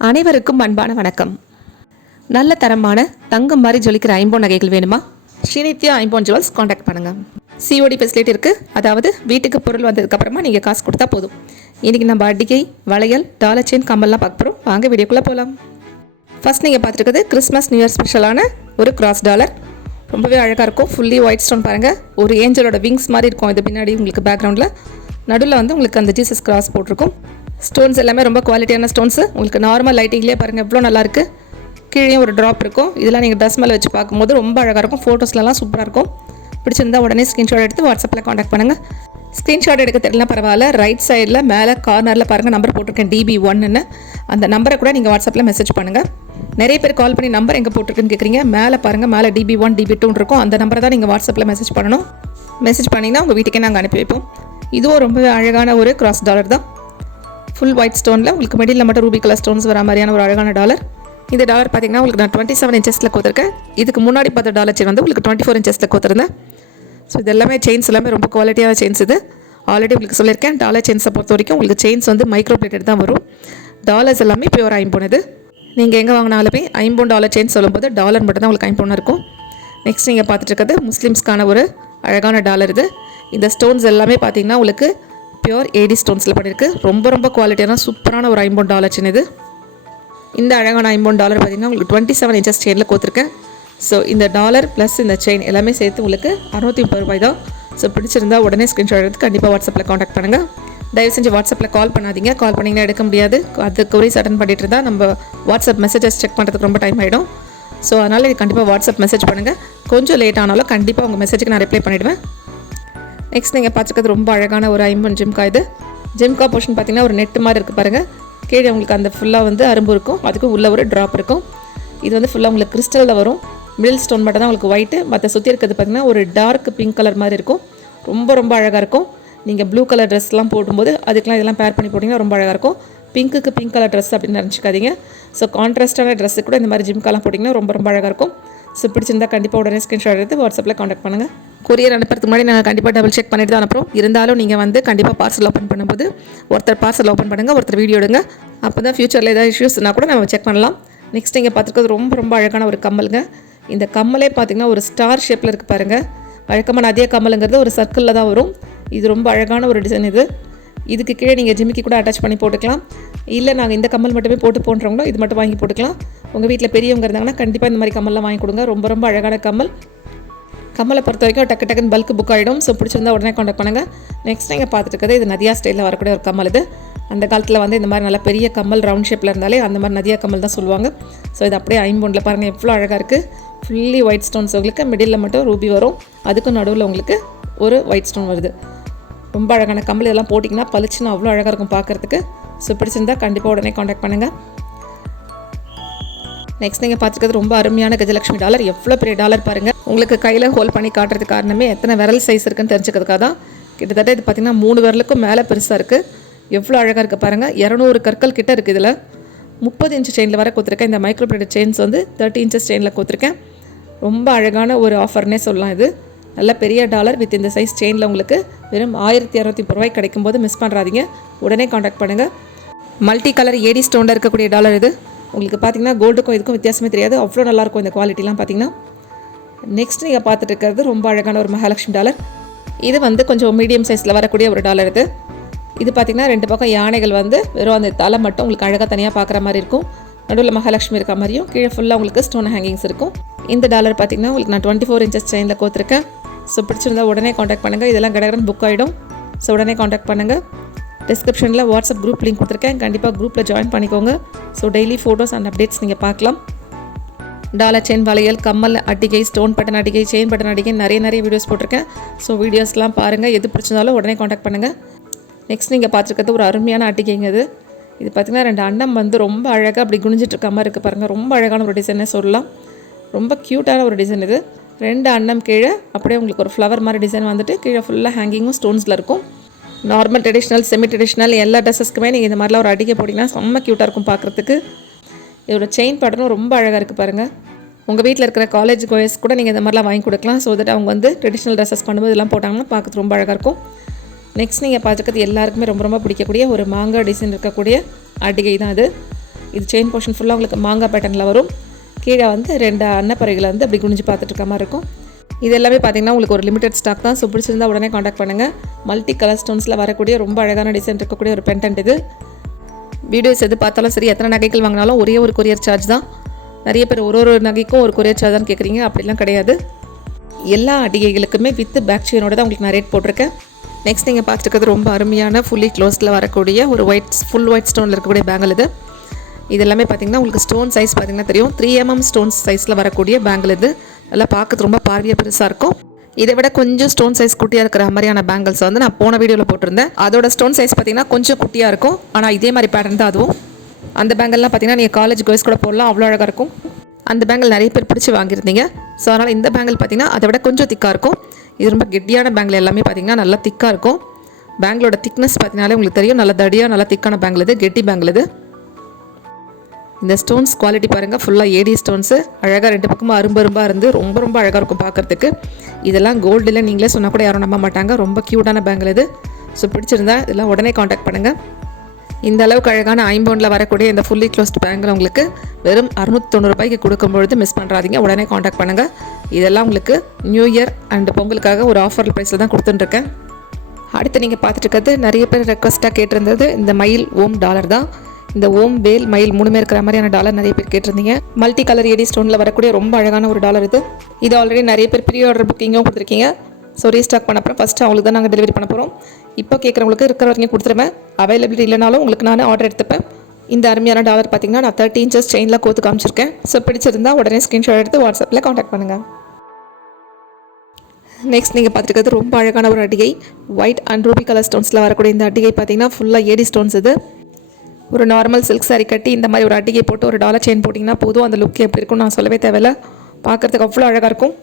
அனைவருக்கும் அன்பான வணக்கம். நல்ல தரமான தங்கம் மாதிரி ஜொலிக்கிற ஐம்பொன் நகைகள் வேணுமா? ஸ்ரீநித்யா ஐம்பொன் ஜுவல்ஸ் காண்டாக்ட் பண்ணுங்க. சிஓடி ஃபெசிலிட்டி இருக்குது அதாவது வீட்டுக்கு பொருள் வந்ததுக்கப்புறமா நீங்கள் காசு கொடுத்தா போதும். இன்றைக்கி நம்ம அடிகை வளையல் டாலர் செயின் கம்மல்லாம் பார்க்க போகிறோம் வாங்க வீடியோக்குள்ளே போகலாம் ஃபஸ்ட் நீங்கள் பார்த்துருக்குது கிறிஸ்மஸ் நியூ இயர் ஸ்பெஷலான ஒரு கிராஸ் டாலர் ரொம்பவே அழகாக இருக்கும். ஃபுல்லி ஒயிட் ஸ்டோன் பாருங்கள் ஒரு ஏஞ்சலோட விங்ஸ் மாதிரி இருக்கும். இது பின்னாடி உங்களுக்கு பேக்ரவுண்டில் நடுவில் வந்து உங்களுக்கு அந்த ஜீசஸ் கிராஸ் போட்டிருக்கும். ஸ்டோன்ஸ் எல்லாமே ரொம்ப குவாலிட்டியான ஸ்டோன்ஸு உங்களுக்கு நார்மல் லைட்டிங்லேயே பாருங்கள் எவ்வளோ நல்லாயிருக்கு. கீழே ஒரு ட்ராப் இருக்கும். இதெல்லாம் நீங்கள் ட்ரெஸ் மேலே வச்சு பார்க்கும்போது ரொம்ப அழகாக இருக்கும். ஃபோட்டோஸ்லலாம் சூப்பராக இருக்கும். பிடிச்சிருந்தா உடனே ஸ்க்ரீன்ஷாட் எடுத்து வாட்ஸ்அப்பில் காண்டாக்ட் பண்ணுங்கள் ஸ்க்ரீன்ஷாட் எடுக்க தெரியல பரவாயில்ல. ரைட் சைடில் மேலே கார்னரில் பாருங்கள் நம்பர் போட்டிருக்கேன் டிபி ஒன்னுன்னு அந்த நம்பரை கூட நீங்கள் வாட்ஸ்அப்பில் மெசேஜ் பண்ணுங்கள் நிறைய பேர் கால் பண்ணி நம்பர் எங்கே போட்டிருக்குன்னு கேட்குறீங்க மேலே பாருங்கள் மேலே டிபி ஒன் டிபி டூன்னு இருக்கும். அந்த நம்பரை தான் நீங்கள் வாட்ஸ்அப்பில் மெசேஜ் பண்ணணும். மெசேஜ் பண்ணிங்கன்னா உங்கள் வீட்டுக்கே நாங்கள் அனுப்பி வைப்போம். இதுவும் ரொம்பவே அழகான ஒரு கிராஸ் டாலர் தான். ஃபுல் ஒயிட் ஸ்டோனில் உங்களுக்கு மிடில் மட்டும் ரூபி கலர் ஸ்டோன்ஸ் வர மாதிரியான ஒரு அழகான டாலர் இந்த டாலர் பார்த்தீங்கன்னா உங்களுக்கு நான் டுவெண்ட்டி செவன் இன்ச்சஸில் கொடுத்துருக்கேன் இதுக்கு முன்னாடி பார்த்த டாலர் செயின் வந்து உங்களுக்கு டுவெண்ட்டி ஃபோர் இன்ச்சஸில் கொடுத்துருந்தேன் ஸோ இது எல்லாமே செயின்ஸ் எல்லாமே ரொம்ப குவாலிட்டியான செயின்ஸ் இது. ஆல்ரெடி உங்களுக்கு சொல்லியிருக்கேன் டாலர் செயின்ஸை பொறுத்த வரைக்கும் உங்களுக்கு செயின்ஸ் வந்து மைக்ரோ பிளேட்டட் தான் வரும். டாலர்ஸ் எல்லாமே பியூர் ஐம்பொன் நீங்கள் எங்கே வாங்கினாலுமே ஐம்பொன் டாலர் செயின் சொல்லும்போது டாலர் மட்டும் தான் உங்களுக்கு ஐம்பொன் இருக்கும். நெக்ஸ்ட் நீங்கள் பார்த்துட்டு இருக்கிறது முஸ்லீம்ஸ்க்கான ஒரு அழகான டாலர் இது. இந்த ஸ்டோன்ஸ் எல்லாமே பார்த்தீங்கன்னா உங்களுக்கு பியூர் ஏடி ஸ்டோன்ஸில் பண்ணியிருக்கு ரொம்ப ரொம்ப குவாலிட்டியான சூப்பரான ஒரு ஐம்பது டாலர் இது. இந்த அழகான ஐம்பது டாலர் பார்த்தீங்கன்னா உங்களுக்கு டுவெண்ட்டி செவன் இன்ச்சஸ் செயினில் கொடுத்துருக்கேன். ஸோ இந்த டாலர் ப்ளஸ் இந்த செயின் எல்லாமே சேர்த்து உங்களுக்கு அறுநூற்றி முப்பது ரூபாய் தான். ஸோ பிடிச்சிருந்தா உடனே ஸ்க்ரீன்ஷாட் எடுத்து கண்டிப்பாக வாட்ஸ்அப்பில் காண்டாக்ட் பண்ணுங்கள் தயவு செஞ்சு வாட்ஸ்அப்பில் கால் பண்ணாதீங்க. கால் பண்ணிங்கன்னா எடுக்க முடியாது. அது கொரிஸ் அட்டன் பண்ணிட்டு இருந்தால் நம்ம வாட்ஸ்அப் மெசேஜஸ் செக் பண்ணுறதுக்கு ரொம்ப டைம் ஆகிடும் ஸோ அதனால் இது கண்டிப்பாக வாட்ஸ்அப் மெசேஜ் பண்ணுங்கள் கொஞ்சம் லேட் ஆனாலும் கண்டிப்பாக உங்கள் மெசேஜுக்கு நான் ரிப்ளை பண்ணிவிடுவேன் நெக்ஸ்ட் நீங்கள் பார்த்துக்கிறது ரொம்ப அழகான ஒரு ஐம்பன் ஜிம்கா இது. ஜிம்கா போர்ஷன் பார்த்தீங்கன்னா ஒரு நெட்டு மாதிரி இருக்குது பாருங்கள் கீழே உங்களுக்கு அந்த ஃபுல்லாக வந்து அரும்பு இருக்கும். அதுக்கு உள்ள ஒரு ட்ராப் இருக்கும். இது வந்து ஃபுல்லாக உங்களுக்கு கிறிஸ்டலில் வரும். மிடில் ஸ்டோன் மட்டும் தான் உங்களுக்கு ஒயிட்டு மற்ற சுற்றி இருக்கிறது பார்த்தீங்கன்னா ஒரு டார்க் பிங்க் கலர் மாதிரி இருக்கும். ரொம்ப ரொம்ப அழகாக இருக்கும். நீங்கள் ப்ளூ கலர் ட்ரெஸ்லாம் போடும்போது அதுக்கெலாம் இதெல்லாம் பேர் பண்ணி போட்டிங்கன்னா ரொம்ப அழகாக இருக்கும். பிங்க்குக்கு பிங்க் கலர் ட்ரெஸ் அப்படின்னு நினச்சிக்காதீங்க. ஸோ கான்ட்ராஸ்டான ட்ரெஸ்ஸு கூட இந்த மாதிரி ஜிம்காலாம் போட்டிங்கன்னா ரொம்ப ரொம்ப அழகாக இருக்கும். ஸோ பிடிச்சிருந்தா கண்டிப்பாக உடனே ஸ்க்ரீன்ஷாட் எடுத்து வாட்ஸ்அப்பில் காண்டாக்ட் பண்ணுங்கள் கொரியர் அனுப்புறதுக்கு முன்னாடி நாங்கள் கண்டிப்பாக டபுள் செக் பண்ணிட்டு தான் அனுப்புகிறோம் இருந்தாலும் நீங்கள் வந்து கண்டிப்பாக பார்சல் ஓப்பன் பண்ணும்போது ஒருத்தர் பார்சல் ஓப்பன் பண்ணுங்கள் ஒருத்தர் வீடியோ எடுங்க. அப்போ தான் ஃப்யூச்சரில் ஏதாவது இஷ்யூஸ்னா கூட நம்ம செக் பண்ணலாம். நெக்ஸ்ட் நீங்கள் பார்த்துருக்கிறது ரொம்ப ரொம்ப அழகான ஒரு கம்மலுங்க. இந்த கம்மலே பார்த்தீங்கன்னா ஒரு ஸ்டார் ஷேப்பில் இருக்குது பாருங்கள் வழக்கமான அதே கம்மலுங்கிறது ஒரு சர்க்கிளில் தான் வரும். இது ரொம்ப அழகான ஒரு டிசைன் இது. இதுக்கு கீழே நீங்கள் ஜிமிக்கி கூட அட்டாச் பண்ணி போட்டுக்கலாம். இல்லை நாங்கள் இந்த கம்மல் மட்டுமே போட்டு போன்றவங்களோ இது மட்டும் வாங்கி போட்டுக்கலாம். உங்கள் வீட்டில் பெரியவங்க இருந்தாங்கன்னா கண்டிப்பாக இந்த மாதிரி கம்மல்லாம் வாங்கி கொடுங்க. ரொம்ப ரொம்ப அழகான கம்மல். கம்மலை பொறுத்த வரைக்கும் டக்கு டக்குன்னு பல்க் புக் ஆகிடும் ஸோ பிடிச்சிருந்தா உடனே காண்டாக்ட் பண்ணுங்கள் நெக்ஸ்ட் நீங்கள் பார்த்துட்டு இருக்கிறது இது நதியா ஸ்டைலில் வரக்கூடிய ஒரு கம்மல் இது. அந்த காலத்தில் வந்து இந்த மாதிரி நல்ல பெரிய கம்மல் ரவுண்ட் ஷேப்பில் இருந்தாலே அந்த மாதிரி நதியா கம்மல் தான் சொல்லுவாங்க. ஸோ இது அப்படியே ஐம்பொண்டில் பாருங்கள் எவ்வளோ அழகாக இருக்குது ஃபுல்லி ஒயிட் ஸ்டோன்ஸ் உங்களுக்கு. மிடில் மட்டும் ரூபி வரும். அதுக்கும் நடுவில் உங்களுக்கு ஒரு ஒயிட் ஸ்டோன் வருது. ரொம்ப அழகான கம்மல் இதெல்லாம் போட்டிங்கன்னா பளிச்சுன்னு அவ்வளோ அழகாக இருக்கும் பார்க்குறதுக்கு. ஸோ பிடிச்சிருந்தா கண்டிப்பாக உடனே காண்டாக்ட் பண்ணுங்கள் நெக்ஸ்ட் நீங்கள் பார்த்துருக்கிறது ரொம்ப அருமையான கஜலட்சுமி டாலர் எவ்வளோ பெரிய டாலர் பாருங்கள் உங்களுக்கு கையில் ஹோல்ட் பண்ணி காட்டுறதுக்கு காரணமே எத்தனை விரல் சைஸ் இருக்குன்னு தெரிஞ்சுக்கிறதுக்காக தான். கிட்டத்தட்ட இது பார்த்திங்கன்னா மூணு விரலுக்கும் மேலே பெருசாக இருக்குது எவ்வளோ அழகாக இருக்குது பாருங்கள் இரநூறு கற்கள் கிட்டே இருக்குது இதில். முப்பது இன்ச் செயினில் வர கொடுத்துருக்கேன். இந்த மைக்ரோ பிளேட் செயின்ஸ் வந்து தேர்ட்டி இன்ச்சஸ் செயினில் கொடுத்துருக்கேன். ரொம்ப அழகான ஒரு ஆஃபர்னே சொல்லலாம் இது. நல்ல பெரிய டாலர் வித் இந்த சைஸ் செயினில் உங்களுக்கு வெறும் ஆயிரத்தி இரநூத்தி முப்பது ரூபாய் கிடைக்கும் போது மிஸ் பண்ணுறாதீங்க உடனே காண்டாக்ட் பண்ணுங்கள் மல்டி கலர் ஏடி ஸ்டோனில் இருக்கக்கூடிய டாலர் இது. உங்களுக்கு பார்த்தீங்கன்னா கோல்டுக்கும் இதுக்கும் வித்தியாசமே தெரியாது. அவ்வளோ நல்லாயிருக்கும் இந்த குவாலிட்டிலாம் பார்த்தீங்கன்னா நெக்ஸ்ட் நீங்கள் பார்த்துட்டு இருக்கிறது ரொம்ப அழகான ஒரு மகாலட்சுமி டாலர் இது வந்து கொஞ்சம் மீடியம் சைஸில் வரக்கூடிய ஒரு டாலர் இது. இது பார்த்திங்கன்னா ரெண்டு பக்கம் யானைகள் வந்து வெறும் அந்த தலை மட்டும் உங்களுக்கு அழகாக தனியாக பார்க்குற மாதிரி இருக்கும். நடுவில் மகாலட்சுமி இருக்க மாதிரியும் கீழே ஃபுல்லாக உங்களுக்கு ஸ்டோன் ஹேங்கிங்ஸ் இருக்கும். இந்த டாலர் பார்த்திங்கன்னா உங்களுக்கு நான் டுவெண்ட்டி ஃபோர் இன்ச்சஸ் செயினில் கோத்துருக்கேன். ஸோ பிடிச்சிருந்தா உடனே காண்டாக்ட் பண்ணுங்கள் இதெல்லாம் கடகடன் புக் ஆகிடும் ஸோ உடனே காண்டாக்ட் பண்ணுங்கள் டிஸ்கிரிப்ஷனில் வாட்ஸ்அப் குரூப் லிங்க் கொடுத்துருக்கேன். கண்டிப்பாக குரூப்பில் ஜாயின் பண்ணிக்கோங்க. So daily photos and updates நீங்கள் பார்க்கலாம். டாலர் செயின் வளையல் கம்மல் அட்டிகை ஸ்டோன் பட்டன் அட்டிகை செயின் பட்டன் அட்டிகை நிறைய நிறைய வீடியோஸ் போட்டிருக்கேன். ஸோ வீடியோஸ்லாம் பாருங்கள் எது பிடிச்சிருந்தாலும் உடனே காண்டாக்ட் பண்ணுங்கள் நெக்ஸ்ட் நீங்கள் பார்த்துருக்கிறது ஒரு அருமையான அட்டிகைங்க இது. இது பார்த்திங்கன்னா ரெண்டு அண்ணம் வந்து ரொம்ப அழகாக அப்படி குனிஞ்சிட்டு இருக்க மாதிரி இருக்குது பாருங்கள் ரொம்ப அழகான ஒரு டிசைனே சொல்லலாம். ரொம்ப க்யூட்டான ஒரு டிசைன் இது. ரெண்டு அன்னம் கீழே அப்படியே உங்களுக்கு ஒரு ஃப்ளவர் மாதிரி டிசைன் வந்துட்டு கீழே ஃபுல்லாக ஹேங்கிங்கும் ஸ்டோன்ஸில் இருக்கும். நார்மல் ட்ரெடிஷ்னல் செமி ட்ரெடிஷ்னல் எல்லா ட்ரெஸ்ஸஸ்க்குமே நீங்கள் இந்த மாதிரிலாம் ஒரு அடிக்கை போட்டிங்கன்னா செம்ம க்யூட்டாக இருக்கும் பார்க்குறதுக்கு. இதோட செயின் பேட்டர்னும் ரொம்ப அழகாக இருக்குது பாருங்கள் உங்கள் வீட்டில் இருக்கிற காலேஜ் கோயஸ் கூட நீங்கள் இந்த மாதிரிலாம் வாங்கி கொடுக்கலாம். ஸோ தட் அவங்க வந்து ட்ரெடிஷ்னல் ட்ரெஸ்ஸஸ் பண்ணும்போது இதெல்லாம் போட்டாங்கன்னா பார்க்குறது ரொம்ப அழகாக இருக்கும். நெக்ஸ்ட் நீங்கள் பார்த்துக்கிறது எல்லாருக்குமே ரொம்ப ரொம்ப பிடிக்கக்கூடிய ஒரு மாங்காய் டிசைன் இருக்கக்கூடிய அடிகை தான் அது இது செயின் போர்ஷன் ஃபுல்லாக உங்களுக்கு மாங்காய் பேட்டர்னில் வரும். கீழே வந்து ரெண்டு அன்னப்பறைகளை வந்து அப்படி குனிஞ்சு பார்த்துட்டு இருக்க மாதிரி இருக்கும். இது எல்லாமே பார்த்தீங்கன்னா உங்களுக்கு ஒரு லிமிடெட் ஸ்டாக் தான். ஸோ பிடிச்சிருந்தா உடனே காண்டாக்ட் பண்ணுங்கள் மல்டி கலர் ஸ்டோன்ஸில் வரக்கூடிய ரொம்ப அழகான டிசைன் இருக்கக்கூடிய ஒரு பென்டென்ட் இது. வீடியோஸ் எது பார்த்தாலும் சரி எத்தனை நகைகள் வாங்கினாலும் ஒரே ஒரு கொரியர் சார்ஜ் தான். நிறைய பேர் ஒரு ஒரு நகைக்கும் ஒரு கொரியர் சார்ஜ் தான் கேட்குறீங்க அப்படிலாம் கிடையாது. எல்லா அடிகைகளுக்குமே வித் பேக் செயினோட தான் உங்களுக்கு நான் ரேட் போட்டிருக்கேன். நெக்ஸ்ட் நீங்கள் பார்த்துருக்கிறது ரொம்ப அருமையான ஃபுல்லி க்ளோஸில் வரக்கூடிய ஒரு ஒயிட் ஃபுல் ஒயிட் ஸ்டோனில் இருக்கக்கூடிய பேங்கல் இது. இது எல்லாமே பார்த்தீங்கன்னா உங்களுக்கு ஸ்டோன் சைஸ் பார்த்தீங்கன்னா தெரியும். த்ரீ எம்எம் ஸ்டோன் சைஸில் வரக்கூடிய பேங்கிள் இது. நல்லா பார்க்கறது ரொம்ப பார்வையாக பெருசாக இருக்கும். இதை விட கொஞ்சம் ஸ்டோன் சைஸ் குட்டியாக இருக்கிற மாதிரியான பேங்கிள்ஸ் வந்து நான் போன வீடியோவில் போட்டிருந்தேன். அதோட ஸ்டோன் சைஸ் பார்த்தீங்கன்னா கொஞ்சம் குட்டியாக இருக்கும். ஆனால் இதே மாதிரி பேட்டர்ன் தான் அதுவும். அந்த பேங்கிள்லாம் பார்த்தீங்கன்னா நீங்கள் காலேஜ் கோய்ஸ் கூட போடலாம். அவ்வளோ அழகாக இருக்கும். அந்த பேங்கிள் நிறைய பேர் பிடிச்சி வாங்கியிருந்தீங்க. ஸோ அதனால் இந்த பேங்கிள் பார்த்தீங்கன்னா அதை விட கொஞ்சம் திக்காக இருக்கும். இது ரொம்ப கெட்டியான பேங்கிள் எல்லாமே பார்த்தீங்கன்னா நல்லா திக்காக இருக்கும். பேங்கிளோட திக்னஸ் பார்த்தீங்கனாலே உங்களுக்கு தெரியும். நல்லா தடியாக நல்லா திக்கான பேங்கிள் இது. கெட்டி பேங்கிள் இது. இந்த ஸ்டோன்ஸ் குவாலிட்டி பாருங்கள் ஃபுல்லாக ஏடி ஸ்டோன்ஸு அழகாக ரெண்டு பக்கமும் அரும்பு அரும்பாக இருந்து ரொம்ப ரொம்ப அழகாக இருக்கும் பார்க்குறதுக்கு. இதெல்லாம் கோல்டில் நீங்களே சொன்னால் கூட யாரும் நம்ப மாட்டாங்க. ரொம்ப க்யூட்டான பேங்கில் இது. ஸோ பிடிச்சிருந்தா இதெல்லாம் உடனே காண்டாக்ட் பண்ணுங்கள் இந்த அளவுக்கு அழகான ஐம்பவுண்டில் வரக்கூடிய இந்த ஃபுல்லி க்ளோஸ்ட் பேங்கில் உங்களுக்கு வெறும் அறுநூத்தி தொண்ணூறு ரூபாய்க்கு கொடுக்கும்பொழுது மிஸ் பண்ணுறாதீங்க உடனே காண்டாக்ட் பண்ணுங்கள் இதெல்லாம் உங்களுக்கு நியூ இயர் அண்ட் பொங்கலுக்காக ஒரு ஆஃபர் ப்ரைஸில் தான் கொடுத்துட்டுருக்கேன். அடுத்து நீங்கள் பார்த்துட்டு இருக்கிறது நிறைய பேர் ரெக்வஸ்ட்டாக கேட்டிருந்தது. இந்த மயில் ஓம் டாலர் தான். இந்த ஓம் வேல் மயில் மூணுமே இருக்கிற மாதிரியான டாலர் நிறைய பேர் கேட்டிருந்தீங்க. மல்டி கலர் ஏடி ஸ்டோனில் வரக்கூடிய ரொம்ப அழகான ஒரு டாலர் இது. இது ஆல்ரெடி நிறைய பேர் ப்ரீ ஆர்டர் புக்கிங்கும் கொடுத்துருக்கீங்க. ஸோ ரீஸ்டாக் பண்ண அப்புறம் ஃபஸ்ட்டு அவங்களுக்கு தான் நாங்கள் டெலிவரி பண்ண போகிறோம் இப்போ கேட்குறவங்களுக்கு இருக்கிற வரைக்கும் கொடுத்துருவேன். அவைலபிலிட்டி இல்லைனாலும் உங்களுக்கு நான் ஆர்டர் எடுத்துப்பேன். இந்த அருமையான டாலர் பார்த்தீங்கன்னா நான் தேர்ட்டி இன்ச்சஸ் செயினில் கோத்து காமிச்சிருக்கேன். ஸோ பிடிச்சிருந்தா உடனே ஸ்க்ரீன்ஷாட் எடுத்து வாட்ஸ்அப்பில் காண்டாக்ட் பண்ணுங்கள் நெக்ஸ்ட் நீங்கள் பார்த்துருக்கிறது ரொம்ப அழகான ஒரு அடிகை. ஒயிட் அண்ட் ரூபி கலர் ஸ்டோன்ஸில் வரக்கூடிய இந்த அடிகை பார்த்தீங்கன்னா ஃபுல்லாக ஏடி ஸ்டோன்ஸ் இது. ஒரு நார்மல் சில்க் சாரி கட்டி இந்த மாதிரி ஒரு அட்டிகை போட்டு ஒரு டாலர் செயின் போட்டிங்கன்னா போதும். அந்த லுக் எப்படி இருக்கும் நான் சொல்லவே தேவையில்ல. பார்க்குறதுக்கு அவ்வளோ அழகாக இருக்கும்.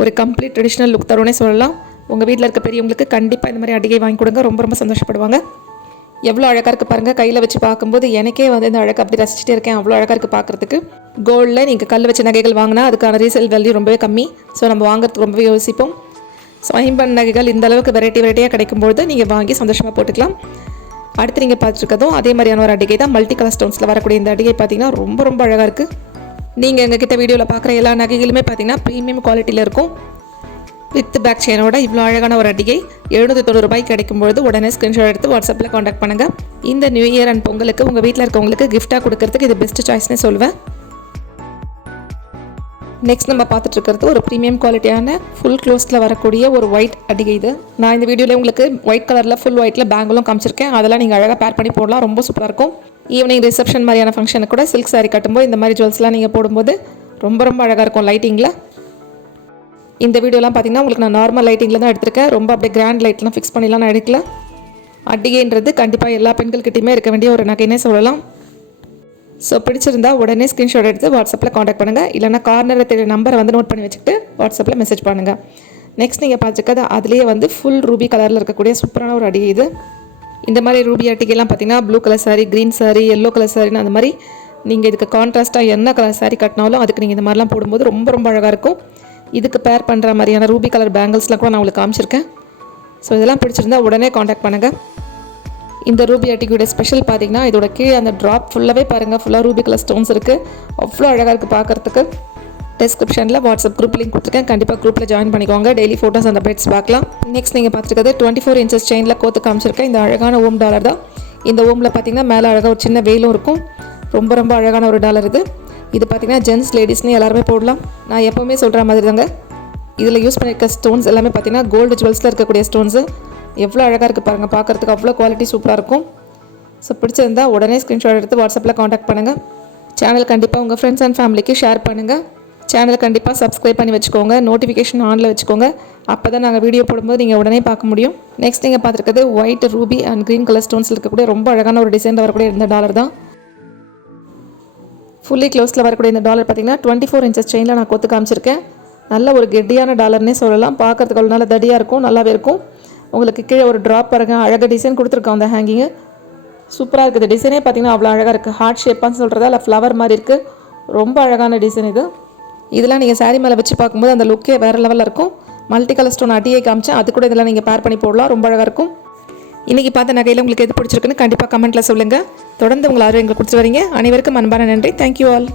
ஒரு கம்ப்ளீட் ட்ரெடிஷ்னல் லுக் தரும்னே சொல்லலாம். உங்கள் வீட்டில் இருக்க பெரியவங்களுக்கு கண்டிப்பாக இந்த மாதிரி அடிகை வாங்கி கொடுங்க. ரொம்ப ரொம்ப சந்தோஷப்படுவாங்க. எவ்வளோ அழகாக இருக்குது பாருங்கள் கையில் வச்சு பார்க்கும்போது எனக்கே வந்து இந்த அழகாக அப்படி ரசிச்சுட்டே இருக்கேன். அவ்வளோ அழகாக இருக்குது பார்க்குறதுக்கு. கோல்டில் நீங்கள் கல் வச்ச நகைகள் வாங்கினா அதுக்கான ரீசேல் வேல்யூ ரொம்பவே கம்மி. ஸோ நம்ம வாங்குறதுக்கு ரொம்பவே யோசிப்போம். ஸோ ஐம்பன் நகைகள் இந்த அளவுக்கு வெரைட்டி வெரைட்டியாக கிடைக்கும்போது நீங்கள் வாங்கி சந்தோஷமாக போட்டுக்கலாம். அடுத்து நீங்கள் பார்த்துருக்கதும் அதே மாதிரியான ஒரு அடிகை தான் மல்டி கலர் ஸ்டோன்ஸில் வரக்கூடிய இந்த அடிகை பார்த்தீங்கன்னா ரொம்ப ரொம்ப அழகாக இருக்குது நீங்கள் எங்ககிட்ட வீடியோவில் பார்க்குற எல்லா நகைகளுமே பார்த்தீங்கன்னா ப்ரீமியம் குவாலிட்டியில் இருக்கும். வித் பேக் செயினோட இவ்வளோ அழகான ஒரு அடிகை எழுநூற்றி தொண்ணூறு கிடைக்கும் கிடைக்கும்பொழுது உடனே ஸ்க்ரீன்ஷாட் எடுத்து வாட்ஸ்அப்பில் காண்டாக்ட் பண்ணுங்கள் இந்த நியூ இயர் அண்ட் பொங்கலுக்கு உங்கள் வீட்டில் இருக்கவங்களுக்கு கிஃப்ட்டாக கொடுக்கறதுக்கு இது பெஸ்ட் சாய்ஸ்னே சொல்லுவேன். நெக்ஸ்ட் நம்ம பார்த்துட்டு இருக்கிறது ஒரு ப்ரீமியம் குவாலிட்டியான ஃபுல் க்ளோஸில் வரக்கூடிய ஒரு ஒயிட் அடிகை இது. நான் இந்த வீடியோவில் உங்களுக்கு ஒயிட் கலரில் ஃபுல் ஒயிட்டில் பேங்கிலும் காமிச்சிருக்கேன். அதெல்லாம் நீங்கள் அழகாக பேர் பண்ணி போடலாம். ரொம்ப சூப்பராக இருக்கும். ஈவினிங் ரிசப்ஷன் மாதிரியான ஃபங்க்ஷனுக்கு கூட சில்க் saree கட்டும்போது இந்த மாதிரி ஜுவல்ஸ்லாம் நீங்கள் போடும்போது ரொம்ப ரொம்ப அழகாக இருக்கும் லைட்டிங்கில் இந்த வீடியோலாம் பார்த்தீங்கன்னா உங்களுக்கு நான் நார்மல் லைட்டிங்கில் தான் எடுத்திருக்கேன். ரொம்ப அப்படியே கிராண்ட் லைட்லாம் ஃபிக்ஸ் பண்ணிலாம் நான் எடுக்கல. அடிகைன்றது கண்டிப்பாக எல்லா பெண்கள்கிட்டையுமே இருக்க வேண்டிய ஒரு நகைனே சொல்லலாம். ஸோ பிடிச்சிருந்தா உடனே ஸ்க்ரீன்ஷாட் எடுத்து வாட்ஸ்அப்பில் காண்டாக்ட் பண்ணுங்கள் இல்லைனா கார்னரில் தெரிய நம்பரை வந்து நோட் பண்ணி வச்சுக்கிட்டு வாட்ஸ்அப்பில் மெசேஜ் பண்ணுங்கள் நெக்ஸ்ட் நீங்கள் பார்த்துக்கிறது அதுலேயே வந்து ஃபுல் ரூபி கலரில் இருக்கக்கூடிய சூப்பரான ஒரு அடி இது. இந்த மாதிரி ரூபி அட்டிகைலாம் பார்த்தீங்கன்னா blue colour sari green sari yellow colour சாரின்னு அந்த மாதிரி நீங்கள் இதுக்கு கான்ட்ராஸ்ட்டாக என்ன கலர் saree கட்டினாலும் அதுக்கு நீங்கள் இந்த மாதிரிலாம் போடும்போது ரொம்ப ரொம்ப அழகாக இருக்கும். இதுக்கு பேர் பண்ணுற மாதிரியான ரூபி கலர் பேங்கிள்ஸ்லாம் கூட நான் உங்களுக்கு காமிச்சிருக்கேன். ஸோ இதெல்லாம் பிடிச்சிருந்தா உடனே காண்டாக்ட் பண்ணுங்கள் இந்த ரூபி அட்டிக்குடைய ஸ்பெஷல் பார்த்தீங்கன்னா இதோட கீழே அந்த ட்ராப் ஃபுல்லாகவே பாருங்கள் ஃபுல்லாக ரூபி கலர் ஸ்டோன்ஸ் இருக்குது அவ்வளோ அழகாக இருக்குது பார்க்குறதுக்கு டிஸ்கிரிப்ஷனில் வாட்ஸ்அப் குரூப் லிங்க் கொடுத்துருக்கேன். கண்டிப்பாக குரூப்பில் ஜாயின் பண்ணிக்கோங்க. டெய்லி ஃபோட்டோஸ் அந்த பெட்ஸ் பார்க்கலாம். நெக்ஸ்ட் நீங்கள் பார்த்துருக்கிறது டுவெண்ட்டி ஃபோர் இன்ச்சஸ் செயினில் கோத்து காமிச்சிருக்கேன். இந்த அழகான ஓம் டாலர் தான். இந்த ஓமில் பார்த்தீங்கன்னா மேலே அழகாக ஒரு சின்ன வெயிலும் இருக்கும். ரொம்ப ரொம்ப அழகான ஒரு டாலர் இது. இது பார்த்தீங்கன்னா ஜென்ஸ் லேடிஸ்னு எல்லாருமே போடலாம். நான் எப்போவுமே சொல்கிற மாதிரி தாங்க இதில் யூஸ் பண்ணியிருக்க ஸ்டோன்ஸ் எல்லாமே பார்த்தீங்கன்னா கோல்டு ஜுவல்ஸில் இருக்கக்கூடிய ஸ்டோன்ஸு எவ்வளோ அழகாக இருக்குது பாருங்கள் பார்க்குறதுக்கு அவ்வளோ குவாலிட்டி சூப்பராக இருக்கும். ஸோ பிடிச்சிருந்தா உடனே ஸ்க்ரீன்ஷாட் எடுத்து வாட்ஸ்அப்பில் காண்டாக்ட் பண்ணுங்கள் சேனல் கண்டிப்பாக உங்கள் ஃப்ரெண்ட்ஸ் அண்ட் ஃபேமிலிக்கு ஷேர் பண்ணுங்கள் சேனலை கண்டிப்பாக சப்ஸ்கிரைப் பண்ணி வச்சுக்கோங்க. நோட்டிஃபிகேஷன் ஆனில் வச்சுக்கோங்க. அப்போ தான் நாங்கள் வீடியோ போடும்போது நீங்கள் உடனே பார்க்க முடியும். நெக்ஸ்ட் நீங்கள் பார்த்துருக்கிறது white ruby and green colour stones இருக்கக்கூடிய ரொம்ப அழகான ஒரு டிசைனில் வரக்கூடிய இந்த டாலர் தான். ஃபுல்லி க்ளோஸில் வரக்கூடிய இந்த டாலர் பார்த்தீங்கன்னா டுவெண்ட்டி ஃபோர் இன்ச்சஸ் செயினில் நான் கொத்து காமிச்சிருக்கேன். நல்ல ஒரு கெட்டியான டாலர்னே சொல்லலாம். பார்க்கறதுக்கு அவ்வளோ நல்ல தடியாக இருக்கும். நல்லாவே இருக்கும். உங்களுக்கு கீழே ஒரு ட்ராப் பாருங்கள் அழகாக டிசைன் கொடுத்துருக்கோம் அந்த ஹேங்கிங்கு சூப்பராக இருக்குது. டிசைனே பார்த்தீங்கன்னா அவ்வளோ அழகாக இருக்குது ஹார்ட் ஷேப்பான்னு சொல்கிறதா இல்லை ஃப்ளவர் மாதிரி இருக்குது ரொம்ப அழகான டிசைன் இது. இதெல்லாம் நீங்கள் saree மேலே வச்சு பார்க்கும்போது அந்த லுக்கே வேறு லெவலில் இருக்கும். மல்டி கலர் ஸ்டோன் அட்டியை காமிச்சேன் அது கூட இதெல்லாம் நீங்கள் பேர் பண்ணி போடலாம். ரொம்ப அழகாக இருக்கும். இன்றைக்கி பார்த்த நகையில் உங்களுக்கு எது பிடிச்சிருக்குன்னு கண்டிப்பாக கமெண்ட்டில் சொல்லுங்கள் தொடர்ந்து உங்கள் ஆர்வம் எங்களுக்கு கொடுத்துட்டு வரீங்க. அனைவருக்கும் அன்பான நன்றி. Thank you all